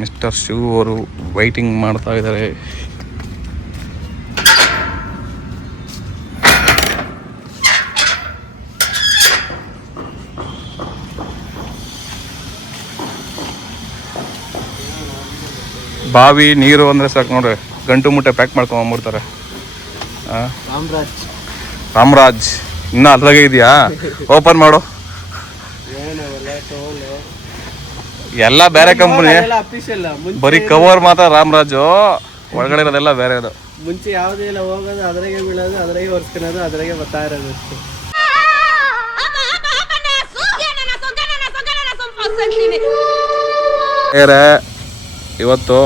Mister Shiv ಅವರು waiting ಮಾಡ್ತಾ ಇದ್ದಾರೆ. ಬಾವಿ ನೀರು ಅಂದರೆ ಸಾಕು ನೋಡ್ರಿ, ಗಂಟು ಮುಟ್ಟೆ ಪ್ಯಾಕ್ ಮಾಡ್ಕೊಂಬಂದ್ಬಿಡ್ತಾರೆ. ರಾಮರಾಜ್ ಇನ್ನೂ ಅದ್ರಾಗೆ ಇದೆಯಾ? ಓಪನ್ ಮಾಡು. ಎಲ್ಲ ಬೇರೆ ಕಂಪನಿ, ಬರೀ ಕವರ್ ಮಾತ್ರ ರಾಮರಾಜು, ಒಳಗಡೆ ಇರೋದೆಲ್ಲ ಬೇರೆ. ಅದು ಮುಂಚೆ ಯಾವುದೇ ಇಲ್ಲ, ಹೋಗೋದು ಅದ್ರಾಗೆ ಬೀಳೋದು, ಅದ್ರಾಗೆ ಒರ್ಸ್ಕೊಳೋದು, ಅದ್ರಾಗೆ ಬರ್ತಾ ಇರೋದು ಅಷ್ಟೇ. ಇವತ್ತು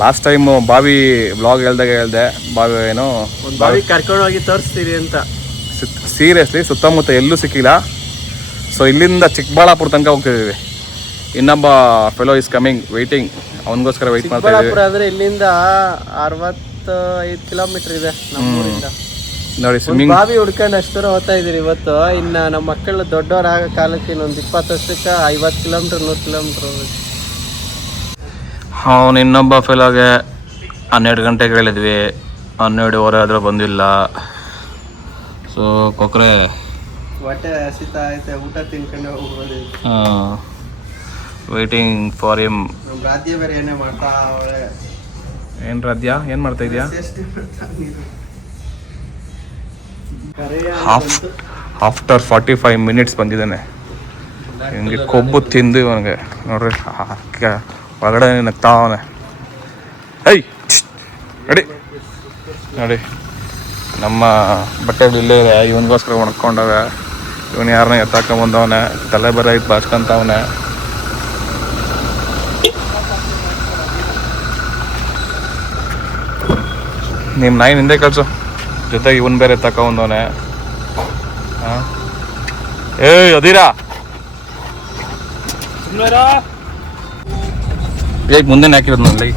ಲಾಸ್ಟ್ ಟೈಮ್ ಬಾವಿ ಬ್ಲಾಗ್ ಹೇಳ್ದೆ, ಬಾವಿ ಏನು ಬಾವಿ ಕರ್ಕೊಂಡೋಗಿ ತೋರಿಸ್ತೀರಿ ಅಂತ. ಸೀರಿಯಸ್ಲಿ ಸುತ್ತಮುತ್ತ ಎಲ್ಲೂ ಸಿಕ್ಕಿಲ್ಲ. ಸೊ ಇಲ್ಲಿಂದ ಚಿಕ್ಕಬಳ್ಳಾಪುರ ತನಕ ಹೋಗ್ತಿದ್ದೀವಿ. ಇನ್ನೊಬ್ಬ ಫೆಲೋ ಇಸ್ ಕಮಿಂಗ್, ವೆಯ್ಟಿಂಗ್, ಅವನಿಗೋಸ್ಕರ ವೆಯ್ಟ್ ಮಾಡ್ತಾ ಇದ್ದೀವಿ. ಚಿಕ್ಕಬಳ್ಳಾಪುರ ಆದರೆ ಇಲ್ಲಿಂದ 65 ಕಿಲೋಮೀಟರ್ ಇದೆ ನಮ್ಮೂರಿಂದ. ನೋಡಿ ಸ್ವಿಮ್ಮಿಂಗ್ ಬಾವಿ ಹುಡ್ಕೊಂಡು ಅಷ್ಟರ ಹೋಗ್ತಾ ಇದ್ದೀರಿ ಇವತ್ತು. ಇನ್ನು ನಮ್ಮ ಮಕ್ಕಳು ದೊಡ್ಡವರಾಗೋ ಕಾಲಕ್ಕೆ ಇನ್ನೊಂದು 20 ವರ್ಷಕ್ಕೆ 50 ಕಿಲೋಮೀಟರ್ 100 ಕಿಲೋಮೀಟರ್ ಹೋಗುತ್ತೆ. ಅವನು ಇನ್ನೊಬ್ಬ ಫೆಲೋಗೆ 12 ಗಂಟೆಗೆ ಹೇಳಿದ್ವಿ, 12:15 ಆದರೂ ಬಂದಿಲ್ಲ. ಸೊ ಕೊಕ್ರೆ ಹೊಟ್ಟೆ ಹಸಿತಾ ಐತೆ, ಊಟ ತಿನ್ಕೊಂಡು ಹೋಗ್ಬೋದು. Waiting for him. ನಮ್ಮ ರಾಧ್ಯ ಬೇರೆ ಏನೇ ಮಾಡ್ತಾ ಅವಳೆ. ಏನು ರಾಧ್ಯ, ಏನು ಮಾಡ್ತಾ ಇದೆಯಾ? ಆಫ್ಟರ್ 45 ಮಿನಿಟ್ಸ್ ಬಂದಿದ್ದಾನೆ. ಹಿಂಗೆ ಕೊಬ್ಬು ತಿಂದು ಇವನಿಗೆ ನೋಡ್ರಿ, ಹೊರಗಡೆ ನಗ್ತಾವನೆ. ಐ ರೆಡಿ ನೋಡಿ, ನಮ್ಮ ಬಟ್ಟೆಗಳು ಇಲ್ಲೇ ಇದೆ, ಇವನಿಗೋಸ್ಕರ ಒಣಕೊಂಡವೆ. ಇವನು ಯಾರನ್ನ ಎತ್ತಾಕೊಂಬಂದವನೆ, ತಲೆ ಬರ ಇಟ್ಟು ಬಾಚ್ಕೊಂತವನೆ. ನಿಮ್ಮ ನಾಯಿ ಹಿಂದೆ ಕಳ್ಸು, ಜೊತೆಗೆ ಇವನ್ ಬೇರೆ ಎತ್ತಾಕೊಂಬಂದವನೆ. ಹಾಂ ಏಯ್ ಅದಿರಾ, ಈಗ ಮುಂದೆ ಹಾಕಿರೋದು ನೋಡಿ.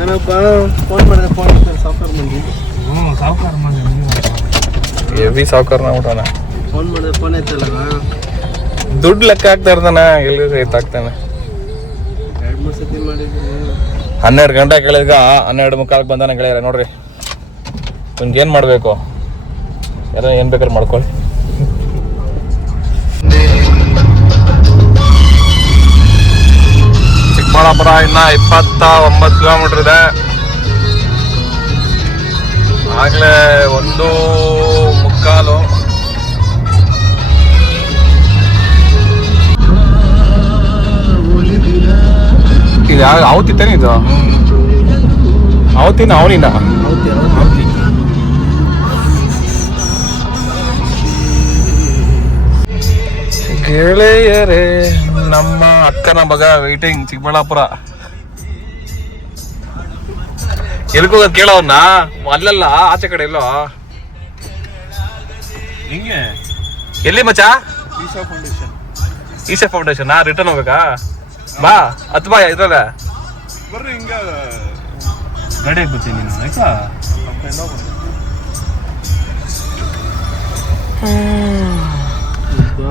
ಏನಪ್ಪ ಫೋನ್ ಮಾಡಿದೆ, ಫೋನ್ ಮಾಡ್ತಾರೆ ಸಾವುಕಾರ ಮಂದಿ. ಸಾವುಕಾರ ಮಂದಿ ಹೆವಿ ಸಾವುಕಾರನ ಊಟನ. ಫೋನ್ ಮಾಡಿದೆ, ಫೋನ್ ಐತಲ್ಲ, ದುಡ್ಡು ಲೆಕ್ಕ ಹಾಕ್ತಾ ಇರ್ತಾನೆ, ಎಲ್ಲಿ ಎತ್ತಾಕ್ತಾನೆ. 2-3 ಸತಿ ಮಾಡಿದ್ರೆ 12 ಗಂಟೆ ಕೇಳಿದ್ಗ 12:45 ಬಂದಾನೆ ಗೆಳೆಯರೆ. ನೋಡ್ರಿ ನಿಮ್ಗೆ ಏನು ಮಾಡಬೇಕು, ಎಲ್ಲ ಏನು ಬೇಕಾದ್ರೆ ಮಾಡ್ಕೊಳ್ಳಿ. ಚಿಕ್ಕಬಳ್ಳಾಪುರ ಇನ್ನ 29 ಕಿಲೋಮೀಟರ್ ಇದೆ. ಆಗ್ಲೇ 1:45. ಇದು ಯಾವ ಅವತ್ತಿತ್ತೇನೆ, ಇದು ಅವತ್ತಿನ ಅವನಿನ ಗೆಳೆಯರೇ. ನಮ್ಮ ಅಕ್ಕನ ಮಗ ವೇಟಿಂಗ್ ಚಿಕ್ಕಬಳ್ಳಾಪುರ. ಎಲ್ಕೋಗೋದು ಕೇಳೋನ್ನ, ಅಲ್ಲೆಲ್ಲ ಆಚೆ ಕಡೆ ಎಲ್ಲೋ. ಹಿಂಗೆ ಎಲ್ಲಿ ಮಚ್ಚ? ಈಶಾ ಫೌಂಡೇಶನ್ ರಿಟರ್ನ್ ಹೋಗ್ಬೇಕಾ? ಬಾ ಹತ್ತು ಬಾ, ಇದ್ರಲ್ಲ ಬರ್ರಿ, ಹಿಂಗ ಗಾಡಿ ಹಾಕ್ಬಿಡ್ತೀನಿ ನೀನು ಆಯ್ತಾ.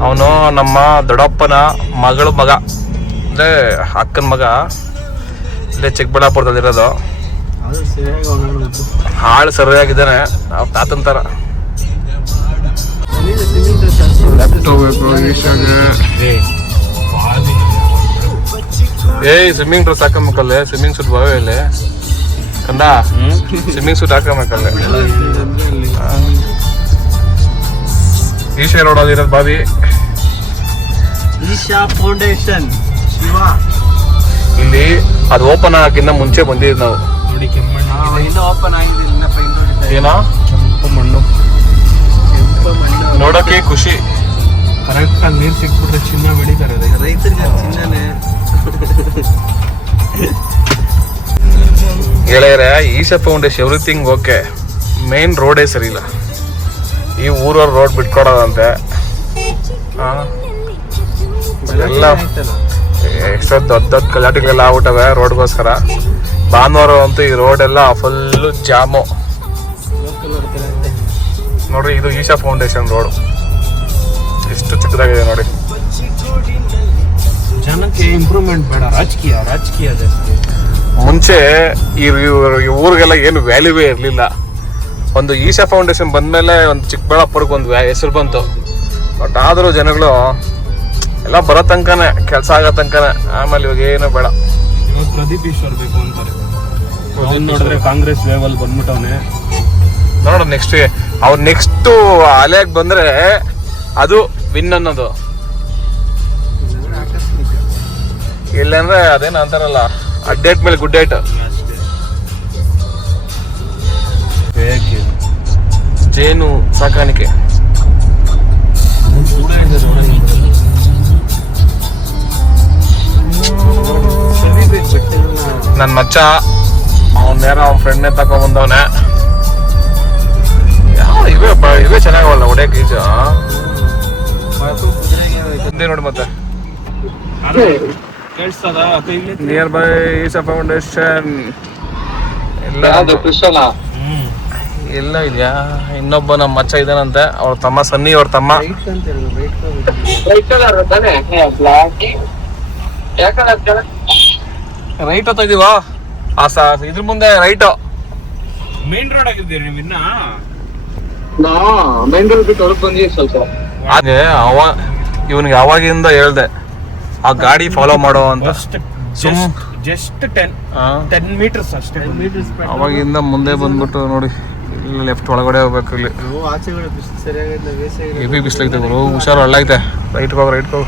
ಅವನು ನಮ್ಮ ದೊಡ್ಡಪ್ಪನ ಮಗಳ ಮಗ, ಅಂದರೆ ಅಕ್ಕನ ಮಗ. ಇಲ್ಲೇ ಚಿಕ್ಕಬಳ್ಳಾಪುರದಲ್ಲಿರೋದು. ಹಾಳು ಸರಿಯಾಗಿದ್ದಾನೆ, ತಾತನ ಥರ. ಏಯ್ ಸ್ವಿಮ್ಮಿಂಗ್ ಡ್ರೆಸ್ ಹಾಕಬೇಕಲ್ಲೇ, ಸ್ವಿಮ್ಮಿಂಗ್ ಸೂಟ್ ಬಾವಿ ಇಲ್ಲಿ ಕಂದ, ಸ್ವಿಮ್ಮಿಂಗ್ ಸೂಟ್ ಹಾಕಬೇಕಲ್ಲೇ. ಈಶಾ ರೋಡ್ ಅಲ್ಲಿರೋದು ಬಾವಿ. ಈಶಾ ಫೌಂಡೇಶನ್ ಶಿವ. ಇಲ್ಲಿ ಅದು ಓಪನ್ ಆಗಕ್ಕಿಂತ ಮುಂಚೆ ಬಂದಿದ್ದು ನಾವು. ನೋಡಿ ಕೆಮ್ಮಣ್ಣು ಇನ್ನೂ ಓಪನ್ ಆಗಿದೆ. ಏನೋ ಕೆಂಪು ಮಣ್ಣು, ನೋಡೋಕೆ ಖುಷಿ. ಕರೆಕ್ಟಾಗಿ ನೀರು ಸಿಕ್ಬಿಟ್ರೆ ಚಿನ್ನ ಬೆಳೀತಾರೆ ರೈತರಿಗೆ. ಚಿನ್ನನೇ ಗೆಳೆಯರೆ, Isha Foundation everything okay, main ರೋಡೇ ಸರಿ ಇಲ್ಲ. ಈ ಊರವ್ರ ರೋಡ್ ಬಿಟ್ಕೊಡೋದಂತೆ. ಎಲ್ಲ ಎಷ್ಟೋ ದೊಡ್ಡ ಗಲಾಟೆಗಳೆಲ್ಲ ಆಗ್ಬಿಟ್ಟವೆ ರೋಡ್ಗೋಸ್ಕರ. ಭಾನುವಾರ ಅಂತೂ ಈ ರೋಡೆಲ್ಲ ಫುಲ್ಲು ಜಾಮು. ನೋಡ್ರಿ, ಇದು ಈಶಾ ಫೌಂಡೇಶನ್ ರೋಡ್ ಎಷ್ಟು ಚಿಕ್ಕದಾಗಿದೆ ನೋಡಿ. ಇಂಪ್ರೂವ್ಮೆಂಟ್ ಬೇಡ, ರಾಜಕೀಯ ಜಾಸ್ತಿ. ಮುಂಚೆ ಈ ಊರಿಗೆಲ್ಲ ಏನು ವ್ಯಾಲ್ಯೂವೇ ಇರಲಿಲ್ಲ. ಒಂದು ಈಶಾ ಫೌಂಡೇಶನ್ ಬಂದಮೇಲೆ ಒಂದು ಚಿಕ್ಕಬಳ್ಳಾಪುರಕ್ಕೆ ಒಂದು ಹೆಸರು ಬಂತು. ಬಟ್ ಆದರೂ ಜನಗಳು ಎಲ್ಲ ಬರೋ ತನಕನೇ, ಕೆಲಸ ಆಗೋ ತನಕನೇ, ಆಮೇಲೆ ಇವಾಗ ಏನೂ ಬೇಡ. ಇವಾಗ ಪ್ರದೀಪ್ ಈಶ್ವರ್ ಬೇಕು ಅಂತಾರೆ. ನೋಡಿದ್ರೆ ಕಾಂಗ್ರೆಸ್ ಲೆವೆಲ್ ಬಂದ್ಬಿಟ್ಟವನೆ. ನೋಡು ನೆಕ್ಸ್ಟ್ ಅಲೆಗೆ ಬಂದರೆ ಅದು ವಿನ್ ಅನ್ನೋದು. ಇಲ್ಲಂದ್ರೆ ಅದೇನು ಅಂತಾರಲ್ಲ, ಅಡ್ಡೇಟ್ ಮೇಲೆ ಗುಡ್ಡೇಟ್. ಜೇನು ಸಾಕಾಣಿಕೆ. ನನ್ನ ಮಚ್ಚ ಅವನ ಫ್ರೆಂಡ್ನೇ ತಕೊಂಡ್ಬಂದವನೆ. ಯಾವ ಇವೇ ಚೆನ್ನಾಗವಲ್ಲ ಹೊಡ್ಯಕ್ಕೆ ಈಜ. ನೋಡಿ ಮತ್ತೆ ನಿಯರ್ ಬೈ ಈಶಾ ಫೌಂಡೇಶನ್ ಎಲ್ಲ ಇದೆಯಾ. ಇನ್ನೊಬ್ಬ ನಮ್ಮ ಮಚ್ಚ ಇದಾನಂತೆ, ಅವ್ರ ತಮ್ಮ ಸನ್ನಿ, ಅವ್ರ ತಮ್ಮ. ರೈಟ್ ಹೋಗ್ತಾ ಇದೀವ, ಇದ್ರ ಮುಂದೆ ರೈಟ್. ಮೇನ್ ರೋಡ್ ಆಗಿದ್ದೀರಿ ನೀವು ಇನ್ನ? ಮೇನ್ ರೋಡ್ ಬಿಟ್ಟು ಹೊರಗೆ ಬಂದಿದ್ದೀವಿ ಸ್ವಲ್ಪ. ಹಾಗೆ ಇವನಿಗೆ ಅವಾಗಿಂದ ಹೇಳ್ದೆ ಆ ಗಾಡಿ ಫಾಲೋ ಮಾಡೋ ಅಂತ. ಜಸ್ಟ್ 10 ಮೀಟರ್ಸ್ ಅಷ್ಟೇ. ಅವಾಗಿಂದ ಮುಂದೆ ಬಂದ್ಬಿಟ್ಟು ನೋಡಿ, ಇಲ್ಲಿ ಲೆಫ್ಟ್ ಒಳಗಡೆ ಹೋಗ್ಬೇಕು. ಇಲ್ಲಿ ಹೆವಿ ಬಿಸ್ಲೈತೆ ಗುರು, ಹುಷಾರು. ಒಳ್ಳೈತೆ. ರೈಟ್ ಹೋಗು.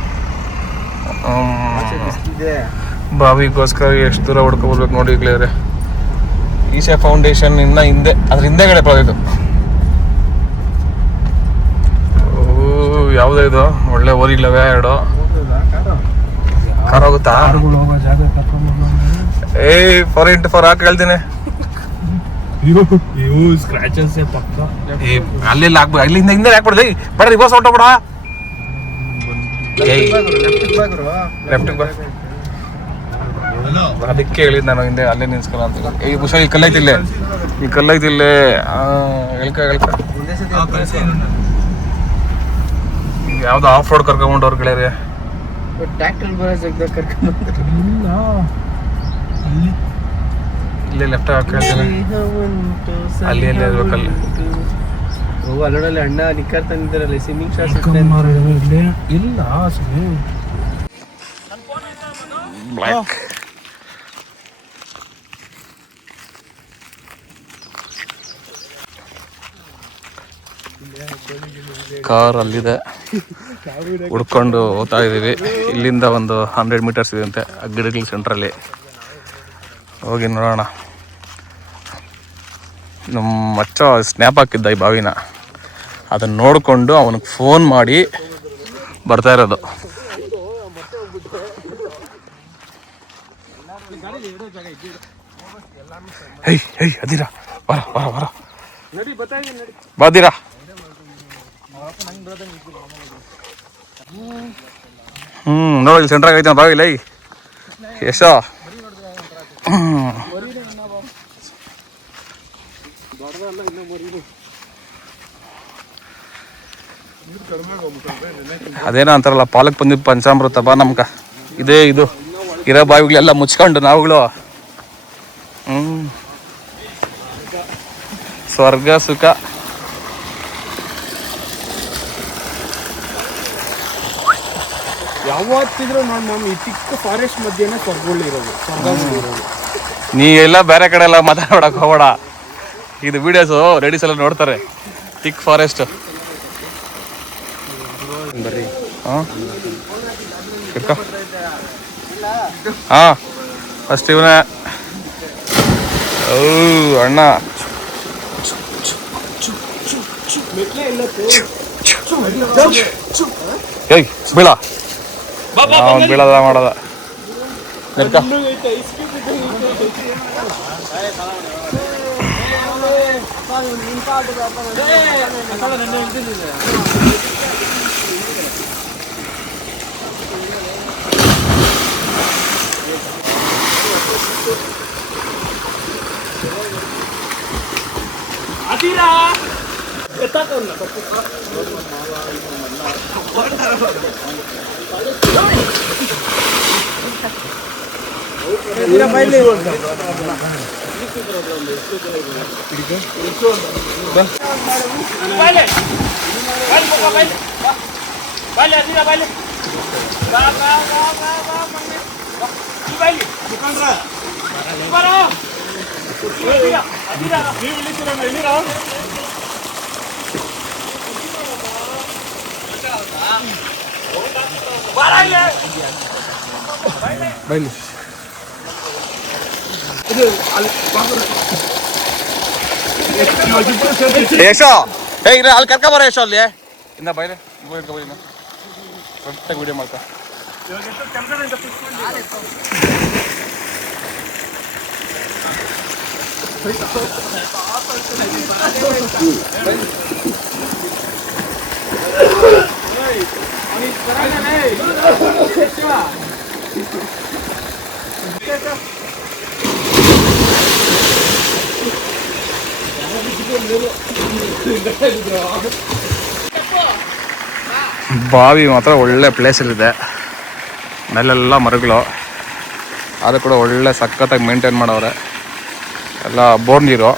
ಬಾವಿಗೋಸ್ಕರ ಎಷ್ಟು ದೂರ ಹೊಡ್ಕೊಬರ್ಬೇಕು ನೋಡಿ ಈಗಲೇ. ಈಶಾ ಫೌಂಡೇಶನ್ ಇನ್ನ ಹಿಂದೆ, ಅದ್ರ ಹಿಂದೆಗಡೆ ಬರೋದು. ಯಾವುದೇ ಇದು ಒಳ್ಳೆ ಓರಿಗ್ಲವೆ ಎರಡು. ಕಾರ್ ಹೋಗುತ್ತಾ? ಫಾರ್ ಇಂಟು ಫಾರ್ ಹಾಕಿ ಹೇಳ್ತೀನಿ. ಅಲ್ಲೆಲ್ಲ ಹಾಕ್ಬೇಕು, ಅಲ್ಲಿಂದ ಹಿಂದೆ ಹಾಕ್ಬಿಡ್ದು. ಬೇಡ ರಿವರ್ಸ್ ಹೊಟ್ಟೋಗ್ಬಿಡ. ಲೆಫ್ಟಿಗೆ ಬಾ. ಅದಕ್ಕೆ ಹೇಳಿದ್ ನಾನು ಹಿಂದೆ ಅಲ್ಲೇ ನಿಲ್ಸ್ಕೊಳ ಅಂತ. ಈ ಹುಷಾರ್, ಈ ಕಲ್ಲೈತಿಲ್ಲೇ, ಈ ಕಲ್ಲೈತಿಲ್ಲೇ. ಹೇಳ್ಕ ಯಾವ್ದು ಆಫ್ ರೋಡ್ ಕರ್ಕೊಂಡ್ಬಂಡವ್ರ ಗೆಳೆಯರೆ. ಇಲ್ಲೇ ಲೆಫ್ಟ್ ಹಾಕ್ತೀನಿ. ಅಲ್ಲಿ ಎಲ್ಲಿ ಇರ್ಬೇಕಲ್ಲಿ. ಅಲ್ಲೋಡಲ್ಲಿ ಅಣ್ಣ ನಿಕ್ಕರ್ ತಂದಿದ್ದಾರಲ್ಲಿ ಸ್ವಿಮ್ಮಿಂಗ್ ಶಾರ್ಟ್ಸ್ ಇಲ್ಲ. ಬ್ಲ್ಯಾಕ್ ಕಾರ್ ಅಲ್ಲಿದೆ, ಹುಡ್ಕೊಂಡು ಹೋಗ್ತಾ ಇದ್ದೀವಿ. ಇಲ್ಲಿಂದ ಒಂದು 100 ಮೀಟರ್ಸ್ ಇದೆಯಂತೆ ಗಿಡಗಳ ಸೆಂಟ್ರಲ್ಲಿ. ಹೋಗಿ ನೋಡೋಣ. ನಮ್ಮ ಮಚ್ಚ ಸ್ನ್ಯಾಪ್ ಹಾಕಿದ್ದ ಈ ಬಾವಿನ, ಅದನ್ನು ನೋಡಿಕೊಂಡು ಅವನಿಗೆ ಫೋನ್ ಮಾಡಿ ಬರ್ತಾ ಇರೋದು. ಅದಿರಾ ಬರ ಬಾದಿರಾ. ನೋಡಿ ಇಲ್ಲಿ ಸೆಂಟ್ರಾಗ ಐತೆ ಬಾವಿಲ್ಲ. ಎಷ್ಟ ಅದೇನೋ ಅಂತಾರಲ್ಲ, ಪಾಲಕ್ ಬಂದಿದ್ದು ಪಂಚಾಮೃತ ಬಾ ನಮ್ಗ. ಇದೇ ಇದು ಇರೋ ಬಾವಿಗಳೆಲ್ಲ ಮುಚ್ಕೊಂಡು ನಾವುಗಳು ಸ್ವರ್ಗ ಸುಖ. ಯಾವತ್ತಿದ್ರು ನೋಡಿ ನಮ್ಮ ಈ ಚಿಕ್ಕ ಫಾರೆಸ್ಟ್ ಮಧ್ಯೆನೇ ಸ್ವರ್ಗಗಳಿರೋದು. ನೀ ಎಲ್ಲ ಬೇರೆ ಕಡೆ ಎಲ್ಲ ಮಾತಾಡೋಕೆ ಹೋಗೋಣ. ಇದು ವಿಡಿಯೋಸು ಲೇಡೀಸ್ ಎಲ್ಲ ನೋಡ್ತಾರೆ. ಚಿಕ್ಕ ಫಾರೆಸ್ಟ್ ಬರ್ರಿ. ಹಾಂ ಫಸ್ಟ್ ಇವನ ಅಣ್ಣ ಏಯ್ ಬೀಳ ಬೀಳದ ಮಾಡದ ನಿರ್ಕ. ಅದಿರಾ ಬೈಲಿ ಯಶೋ ಹೇ ಇಲ್ಲ ಅಲ್ಲಿ ಕರ್ಕ ಬರೋ ಯಶೋ ಅಲ್ಲಿ ಇನ್ನ ಬೈಲೆ ಕರೆಕ್ಟಾಗಿ ವಿಡಿಯೋ ಮಾಡ್ತಾ ಬಾವಿ ಮಾತ್ರ ಒಳ್ಳೆ ಪ್ಲೇಸಲ್ಲಿದೆ, ಮೇಲೆಲ್ಲ ಮರಗಳು, ಅದು ಕೂಡ ಒಳ್ಳೆ ಸಖತ್ತಾಗಿ ಮೇಂಟೈನ್ ಮಾಡವ್ರೆ. ಎಲ್ಲ ಬೋರ್ ನೀರು,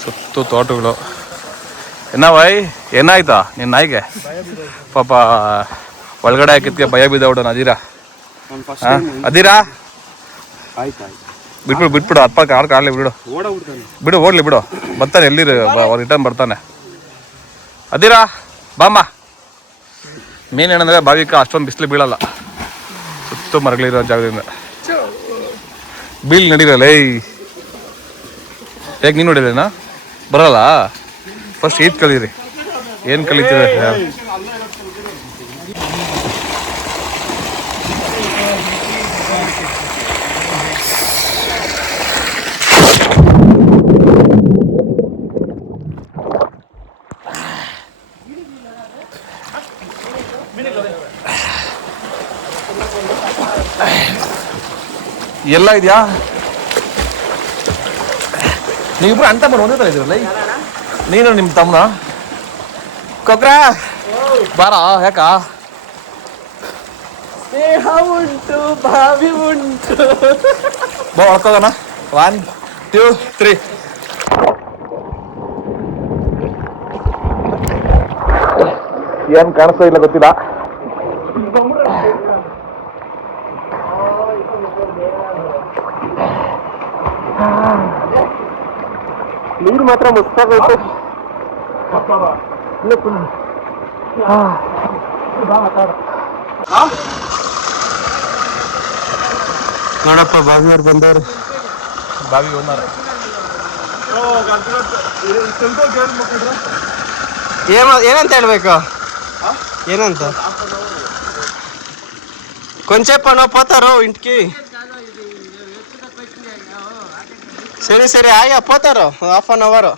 ಸುತ್ತು ತೋಟಗಳು. ವೈ ಏನಾಯ್ತಾ ನಿನ್ನ ನಾಯಿಗೆ? ಪಾಪ ಒಳಗಡೆ ಹಾಕಿದ್ಕೆ ಭಯ ಬಿದ್ದವಡು ಅದೀರಾ ಅದೀರಾ ಬಿಟ್ಬಿಡು ಅಪ್ಪ ಆಡ್ಲಿ ಬಿಡು ಓಡ್ಲಿ ಬಿಡು, ಬರ್ತಾನೆ ಎಲ್ಲಿ ರಿಟರ್ನ್ ಬರ್ತಾನೆ. ಅದೀರಾ ಬಾಮ್ಮ. ಮೇನ್ ಏನಂದ್ರೆ ಬಾವಿಕ ಅಷ್ಟೊಂದು ಬಿಸಿಲು ಬೀಳಲ್ಲ, ಸುತ್ತು ಮರಗಳಿರೋ ಜಾಗದಿಂದ ಬೀಳ್ ನಡೀರಲ್ಲ. ಹೇಗೆ ನೀನು ನೋಡಿದೇನಾ ಬರಲ್ಲ? ಫಸ್ಟ್ ಈದ್ ಕಲೀರಿ, ಏನು ಕಲಿತೀರ? ಎಲ್ಲ ಇದೆಯಾ? ನೀವಿಬ್ರು ಅಂತ ಬಂದು ಒಂದೇ ಥರ ಇದ್ದೀರಲ್ಲ, ನೀನು ನಿಮ್ಮ ತಮ್ಮನ ಕೊಕ್ರ ಬಾರ. ಯಾಕ? ಸ್ನೇಹ ಉಂಟು, ಬಾವಿ ಉಂಟು. ಬಾ ಹೊಡ್ಕೋಗೋಣ. 1 2 3. ಏನು ಕಾಣಿಸ್ತಾ ಇಲ್ಲ ಗೊತ್ತಿಲ್ಲ. ನೀರು ಮಾತ್ರ ಮುಸ್ತಾಗೈತೆ. ನೋಡಪ್ಪ ಬಾವಿಯವ್ರು ಬಂದವ್ರು. ಬಾವಿ ಓನರ್ ಏನಂತ ಹೇಳ್ಬೇಕು? ಏನಂತ ಕೊಂಚೆಪ್ಪನೋ పోతారు ఇంటికి. సరే సరే ఆయా పోతారు, 1/2 అవర్.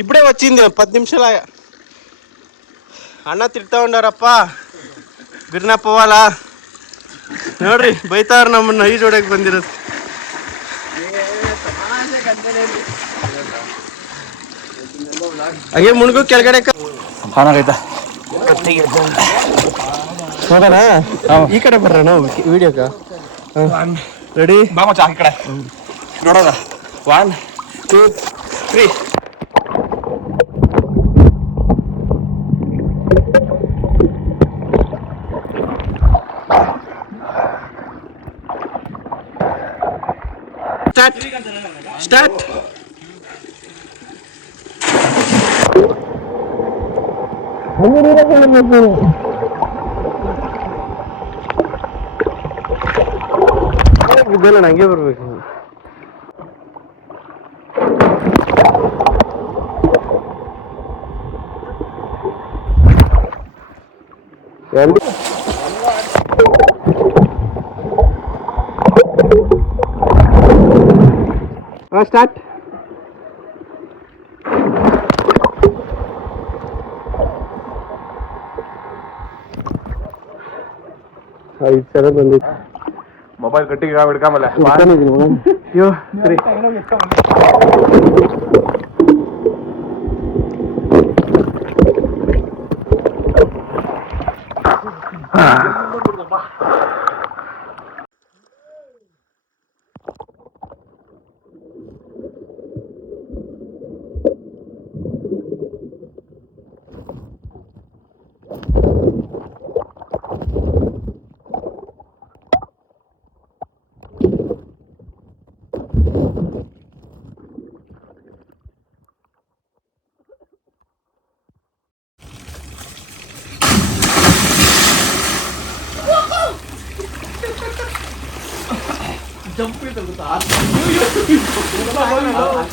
ఇప్పుడే వచ్చింది, 10 నిమిషాలు ఆయా. అన్న తిడతా ఉండారప్ప, ಬಿರ್ನ పోవాలా ನೋಡ್ರಿ, ಬೈತಾರ ನಮ್ಮನ್ನ ಈ ಜೋಡಕ್ಕೆ ಬಂದಿರೋದು. ಹಂಗೆ ಮುಳುಗು ಕೆಳಗಡೆ ಕಾಣಾಗೈತಾ ನೋಡೋಣ. ಈ ಕಡೆ ಬರ್ರ ನಾವು ವಿಡಿಯೋಗ. ರೆಡಿ ಬಾ ಮಚ್ಚ ಈ ಕಡೆ ನೋಡೋಣ. 1 2 3. ಸ್ಟಾರ್ಟ್. ಇದೆಲ್ಲ ನಂಗೆ ಬರ್ಬೇಕು. ಸ್ಟಾರ್ಟ್. ಬಂದಿತ್ತು ಮೊಬೈಲ್ ಕಟ್ಟಿಗೆ ಹಿಡ್ಕೊಂಬಲ್ಲ. ಅಯ್ಯೋ ಸರಿ.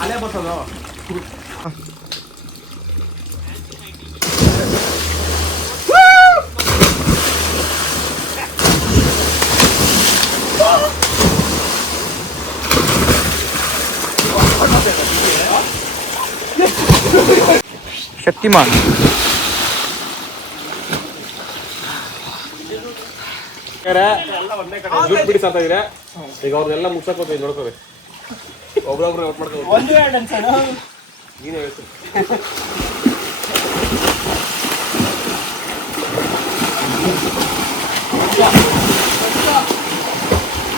ಅಲ್ಲೇ ಬರ್ತದ ಶಕ್ತಿಮಾನ್ ಬಿಡಿ ಸಾತ ಇದೆ ಈಗ ಅವ್ರನ್ನೆಲ್ಲ ಮುಗ್ಸಕ್ ಹೋಗ್ತೀವಿ ನೋಡ್ಕೋರಿ ಒಬ್ರೊಬ್ರು ಔಟ್ ಮಾಡ್ಕೋ ನೀನೇ ಹೇಳ್ತೀನಿ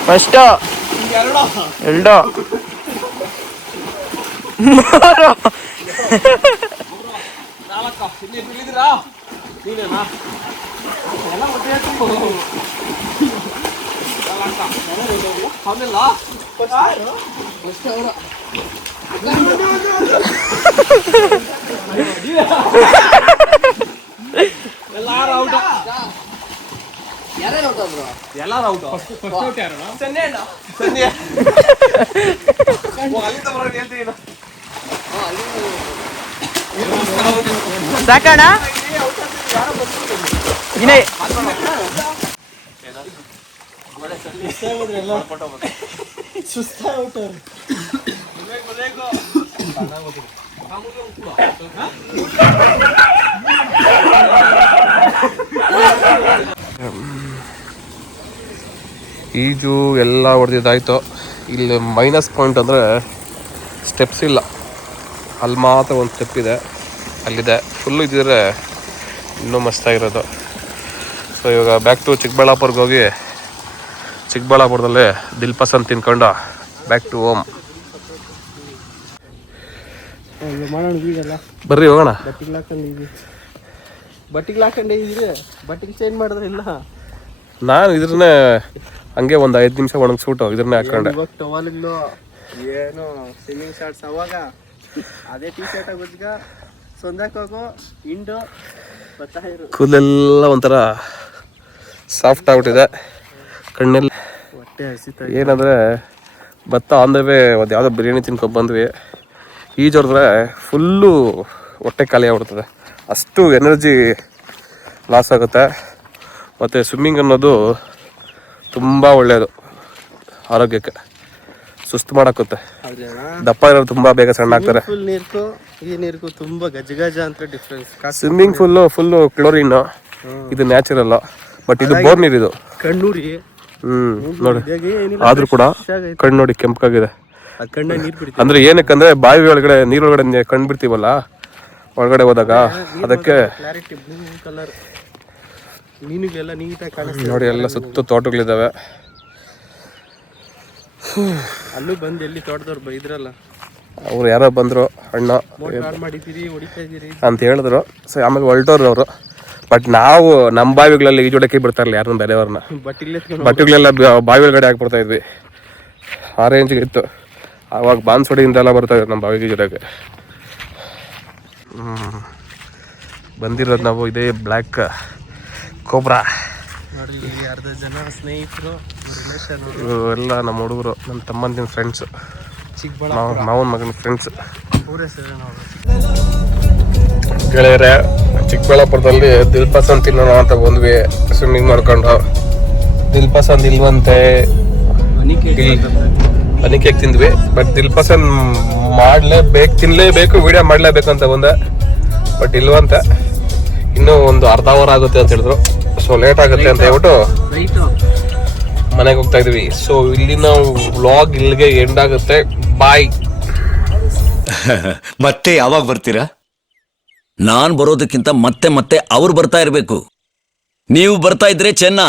ಫಸ್ಟ್ 2 3 ನೀನೇನಾ ಎಲ್ಲಾರು ಔಟ್ ಸಾಕಣ್ಣ ವಿನಯ್ ಈಜು ಎಲ್ಲ ಹೊಡೆದಿದ್ದಾಯ್ತು. ಇಲ್ಲಿ ಮೈನಸ್ ಪಾಯಿಂಟ್ ಅಂದರೆ ಸ್ಟೆಪ್ಸ್ ಇಲ್ಲ, ಅಲ್ಲಿ ಮಾತ್ರ ಒಂದು ಸ್ಟೆಪ್ ಇದೆ, ಅಲ್ಲಿದೆ. ಫುಲ್ಲು ಇದ್ದಿದ್ರೆ ಇನ್ನೂ ಮಸ್ತಾಗಿರೋದು. ಸೊ ಇವಾಗ ಬ್ಯಾಕ್ ಟು ಚಿಕ್ಕಬಳ್ಳಾಪುರ್ಗೆ ಹೋಗಿ ಚಿಕ್ಕಬಳ್ಳಾಪುರದಲ್ಲಿ ದಿಲ್ ಪಸಂದ್ ತಿನ್ಕೊಂಡು ಬ್ಯಾಕ್ ಟು ಹೋಮ್. ಬರ್ರಿ ಹೋಗೋಣ. ಬಟ್ಟಿಗೆ ಹಾಕೊಂಡೆ ಇದ್ರೆ ಬಟ್ಟಿಗೆ ಚೇಂಜ್ ಮಾಡಿದ್ರೆ ಇಲ್ಲ. ನಾನು ಇದ್ರನ್ನೇ ಹಂಗೆ ಒಂದು 5 ನಿಮಿಷ ಒಣಗಿಸ್ಬಿಟ್ಟು ಇದನ್ನೇ ಹಾಕೊಂಡೆ. ಇವಾಗ ಟವಲ್ಗಳು ಏನು ಸ್ವಿಮ್ಮಿಂಗ್ ಶಾರ್ಟ್ಸ್ ಅವಾಗ ಅದೇ ಟೀ ಶರ್ಟ್ ಗುಜ್ಗ ಸೊಂದಕ್ಕೆ ಹೋಗೋ ಇಂಡು ಬರ್ತಾ ಇರು. ಕೂದಲೆಲ್ಲ ಒಂಥರ ಸಾಫ್ಟ್ ಆಗ್ಬಿಟ್ಟಿದೆ. ಕಣ್ಣೆಲ್ಲ ಹೊಟ್ಟೆ ಹಸಿತಾ ಏನಂದರೆ ಭತ್ತ ಆನ್ ದ ವೇ ಒಂದು ಯಾವುದೋ ಬಿರಿಯಾನಿ ತಿನ್ಕೊಂಡು ಬಂದ್ವಿ. ಈಜೊಡೆದ್ರೆ ಫುಲ್ಲು ಹೊಟ್ಟೆ ಖಾಲಿ ಆಗ್ಬಿಡ್ತದೆ, ಅಷ್ಟು ಎನರ್ಜಿ ಲಾಸ್ ಆಗುತ್ತೆ. ಮತ್ತು ಸ್ವಿಮ್ಮಿಂಗ್ ಅನ್ನೋದು ತುಂಬ ಒಳ್ಳೆಯದು ಆರೋಗ್ಯಕ್ಕೆ. ಸುಸ್ತು ಮಾಡಾಕುತ್ತೆ, ದಪ್ಪ ಇರೋರು ತುಂಬ ಬೇಗ ಸಣ್ಣ ಆಗ್ತಾರೆ. ಫುಲ್ ನೀರ್ಕು ಈ ನೀರ್ಕು ತುಂಬ ಗಜ ಅಂತ ಡಿಫ್ರೆನ್ಸ್. ಸ್ವಿಮ್ಮಿಂಗ್ ಫುಲ್ಲು ಕ್ಲೋರಿನ್ನು, ಇದು ನ್ಯಾಚುರಲ್. ಬಟ್ ಇದು ಬೋರ್ ನೀರಿದು. ಕಣ್ಣೂರಿ ನೋಡಿ, ಆದರೂ ಕೂಡ ಕಣ್ಣು ನೋಡಿ ಕೆಂಪಾಗಿದೆ. ಕಣ್ಣ ನೀರು ಬಿಡ್ತೀವಿ ಅಂದರೆ ಏನಕ್ಕಂದರೆ ಬಾವಿ ಒಳಗಡೆ ನೀರೊಳಗಡೆ ಕಣ್ಣು ಬಿಡ್ತೀವಲ್ಲ ಒಳಗಡೆ ಹೋದಾಗ, ಅದಕ್ಕೆ ಕ್ಲಾರಿಟಿ ಬ್ಲೂ ಕಲರ್ ಮೀನುಗಳೆಲ್ಲ ನೀಟಾಗಿ ಕಾಣಿಸ್ತದೆ. ನೋಡಿ ಎಲ್ಲ ಸುತ್ತ ತೋಟಗಳಿದ್ದಾವೆ. ಅಲ್ಲೂ ಬಂದು ಎಲ್ಲಿ ತೋಟದವ್ರು ಬೈದ್ರಲ್ಲ, ಅವ್ರು ಯಾರೋ ಬಂದರು, ಅಣ್ಣ ಮೋಟಾರ್ ಮಾಡಿದ್ದೀರಿ ಹೊಡಿತಾ ಇದ್ದೀರಿ ಅಂತ ಹೇಳಿದ್ರು. ಸೊ ಆಮೇಲೆ ಹೊರಟೋರು ಅವರು. ಬಟ್ ನಾವು ನಮ್ಮ ಬಾವಿಗಳಲ್ಲಿ ಈಜೋಡಕ್ಕೆ ಬಿಡ್ತಾರಲ್ಲ ಯಾರನ್ನ ಬೇರೆಯವ್ರನ್ನ, ಬಟ್ಟೆಗಳೆಲ್ಲ ಬಾವಿ ಒಳಗಡೆ ಹಾಕ್ಬಿಡ್ತಾ ಇದ್ವಿ. ಆ ರೇಂಜ್ಗೆ ಇತ್ತು ಆವಾಗ. ಬಾನ್ಸೊಡಿಯಿಂದೆಲ್ಲ ಬರ್ತಾ ಇದ್ರು ನಮ್ಮ ಬಾವಿಗೆ ಈಜೋಡಕ್ಕೆ. ಬಂದಿರೋದು ನಾವು ಇದೇ ಬ್ಲ್ಯಾಕ್ ಕೋಬ್ರಾ. ನೋಡ್ರಿ ಇಲ್ಲಿ ಅರ್ಧ ಜನ ಸ್ನೇಹಿತರು ರಿಲೇಷನ್ ಎಲ್ಲ ನಮ್ಮ ಹುಡುಗರು, ನಮ್ಮ ತಮ್ಮಂದಿನ ಫ್ರೆಂಡ್ಸು, ಚಿಕ್ಕಬಳ್ಳಾಪುರ ಮಾವನ ಮಗನ ಫ್ರೆಂಡ್ಸ್. ಊರೇ ಸರಿ ನೋಡ್ರಿ ಗೆಳೆಯರೆ. ಚಿಕ್ಕಬಳ್ಳಾಪುರದಲ್ಲಿ ದಿಲ್ ಪಸಂದ್ ತಿನ್ನೋಣ ಅಂತ ಬಂದ್ವಿ ಸ್ವಿಮ್ಮಿಂಗ್ ಮಾಡ್ಕೊಂಡು. ದಿಲ್ ಪಸಂದ್ ಇಲ್ವಂತೆ, ಅನಿಕೆ ತಿಂದ್ವಿ. ಬಟ್ ದಿಲ್ ಪಸಂದ್ ತಿನ್ಲೇಬೇಕು, ವಿಡಿಯೋ ಮಾಡಲೇಬೇಕು ಅಂತ ಬಂದೆ. ಬಟ್ ಇಲ್ವಂತೆ, ಇನ್ನೂ ಒಂದು ಅರ್ಧ ಅವರ್ ಆಗುತ್ತೆ ಅಂತ ಹೇಳಿದ್ರು. ಸೊ ಲೇಟ್ ಆಗುತ್ತೆ ಅಂತ ಹೇಳ್ಬಿಟ್ಟು ಮನೆಗೆ ಹೋಗ್ತಾ ಇದೀವಿ. ಸೊ ಇಲ್ಲಿನ ವ್ಲಾಗ್ ಇಲ್ಲಿಗೆ ಎಂಡ್ ಆಗುತ್ತೆ. ಬಾಯ್. ಮತ್ತೆ ಯಾವಾಗ ಬರ್ತೀರಾ? ನಾನ್ ಬರೋದಕ್ಕಿಂತ ಮತ್ತೆ ಅವ್ರು ಬರ್ತಾ ಇರ್ಬೇಕು. ನೀವು ಬರ್ತಾ ಇದ್ರೆ ಚೆನ್ನ.